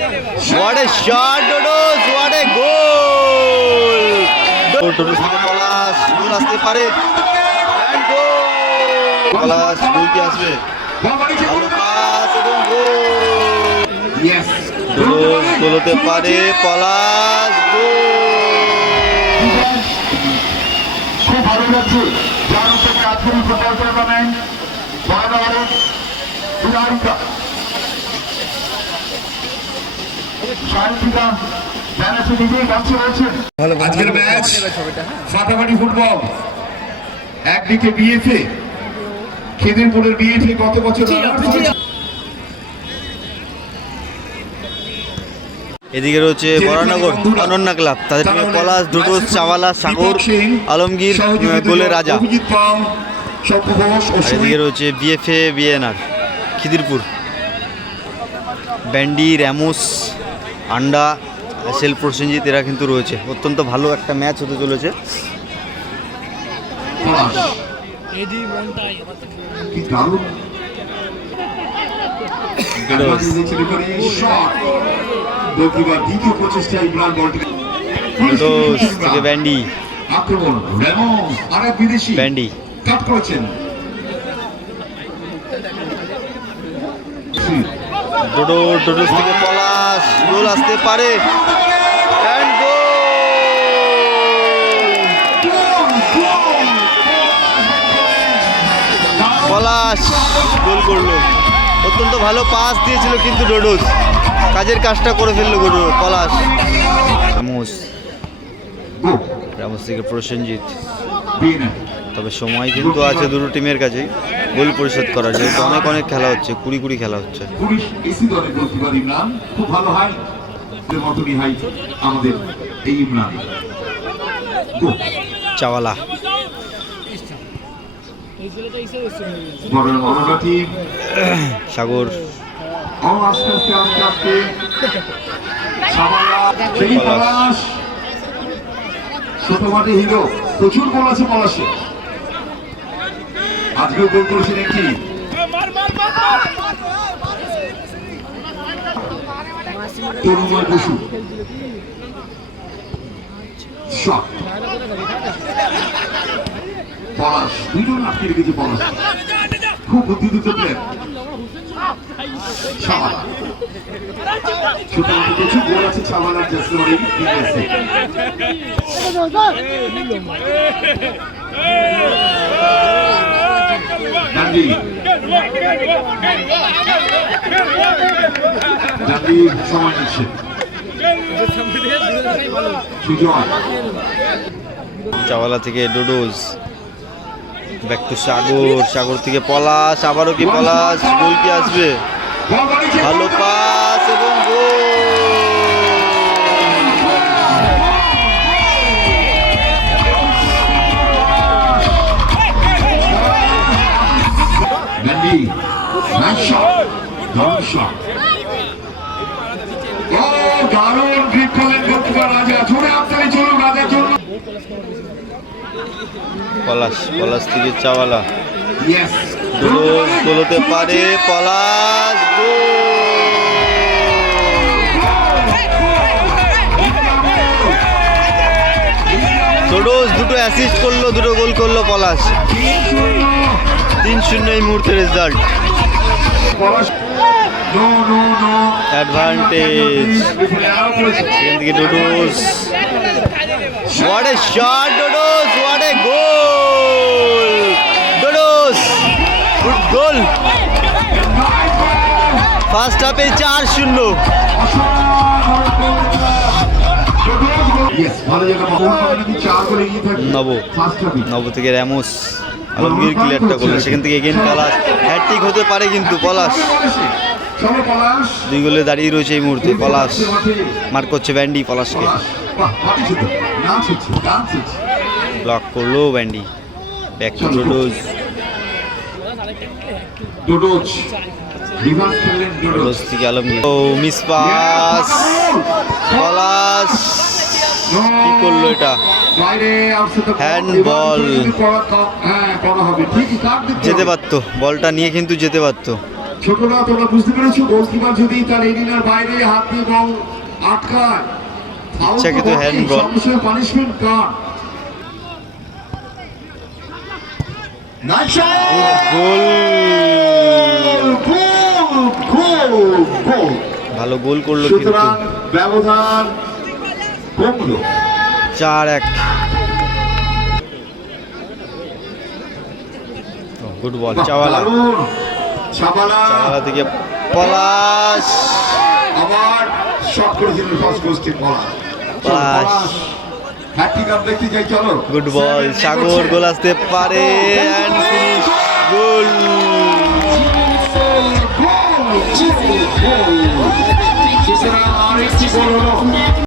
What a shot, Dodos! What a goal! Dodos থেকে পলাশ আসতে পারে And goal! পলাশ গোল কি আসবে ভালো পাস এবং গোল Yes. ডোডোস গোল হতে পারে পলাশ গোল খুব ভালো লাগছে যার থেকে আজকের এই ফুটবল টুর্নামেন্ট বরাবর বিহারিকা আজকের ম্যাচ ফাটাফাটি ফুটবল। একদিকে বিএফএ খেদিরপুরের বিএফএ গত বছর এদিকে রয়েছে বরানগর অনন্যা ক্লাব তাদের টিমে পলাশ ডোডোস চাওয়ালা সাগর আলমগীর গোলের রাজা। এদিকে রয়েছে BFA BNR Khidirpur. Bandy Ramos আন্ডা সেল প্রসেনজিৎ এরা কিন্তু রয়েছে। অত্যন্ত ভালো একটা ম্যাচ হতে চলেছে। ব্যান্ডি। ব্যান্ডি। কাট করেছেন। ডোডো ডোডোস থেকে পলাশ, গোল আসতে পারে। পলাশ গোল করল। অত্যন্ত ভালো পাস দিয়েছিল কিন্তু ডোডোস। কাজের কাজটা করে ফেলল ডোডো পলাশ। রামোস। রামোস থেকে প্রসেনজিৎ। তবে সময় কিন্তু আছে দুটো টিমের কাছেই গোল পরিশোধ করার যেহেতু অনেক অনেক খেলা হচ্ছে কুড়ি কুড়ি খেলা হচ্ছে। খুব ভালো আমাদের এই ইমরান। চাওয়ালা। সাগর। ছোট মাঠে হিরো প্রচুর গোল আছে পলাশে। আজকেও গোল করেছেন একটি তরুণময় বসু শট খুব বুদ্ধিদীপ্ত প্লেয়ার আছে ছাওয়ালার সময় নিচ্ছে সুজয় চাওয়ালা থেকে ডুডুজ ব্যাক টু সাগর সাগর থেকে পলাশ আবারও কি পলাশ গোল কি আসবে? ভালো পাস দারুণ শট ও দারুণ গ্রিপ করলেন গোলকিপার রাজা। জোরে আপনারই চলুন রাজা চলুন পলাশ পলাশ থেকে চাওয়ালা। হতে পারে পলাশ ডোডোজ দুটো অ্যাসিস্ট করল দুটো গোল করল পলাশ। তিন শূন্য এই মুহূর্তে রেজাল্ট অ্যাডভান্টেজ থেকে ডোডোস হোয়াট এ শট ডোডোস হোয়াট এ গোল ডোডোস গুড গোল ফার্স্ট হাফে চার শূন্য নব। নব থেকে র্যামোস। আলমগীর ক্লিয়ারটা করল। সেখান থেকে এগেন পলাশ। হ্যাট্রিক হতে পারে কিন্তু পলাশ। দুই গোলে দাঁড়িয়ে রয়েছে এই মুহূর্তে পলাশ। মার করছে ব্যান্ডি পলাশকে। ব্লক করল ব্যান্ডি ব্যাক টু ডোডোজ ডোডোজ ডোডোজ ডোডোজ থেকে আলমগীর। ও মিস পাস পলাশ। কি করল এটা? হ্যাঁ দিতে যেতে পারতো বলটা নিয়ে কিন্তু যেতে পারতো। ছোটরা তোমরা বুঝতে পেরেছ গোলকিপার যদি তার এরিনার বাইরে হাত দিয়ে বল আটকায় ইচ্ছাকৃত পানিশমেন্ট কার্ড ভালো গোল করল ব্যবধান কমলো। চার এক। Good ball চাওয়ালা। চাওয়ালা থেকে পলাশ। আবার শট করেছিলেন ফার্স্ট পোস্টে পলাশ। গুড বল সাগর গোল আসতে পারে গোল গোল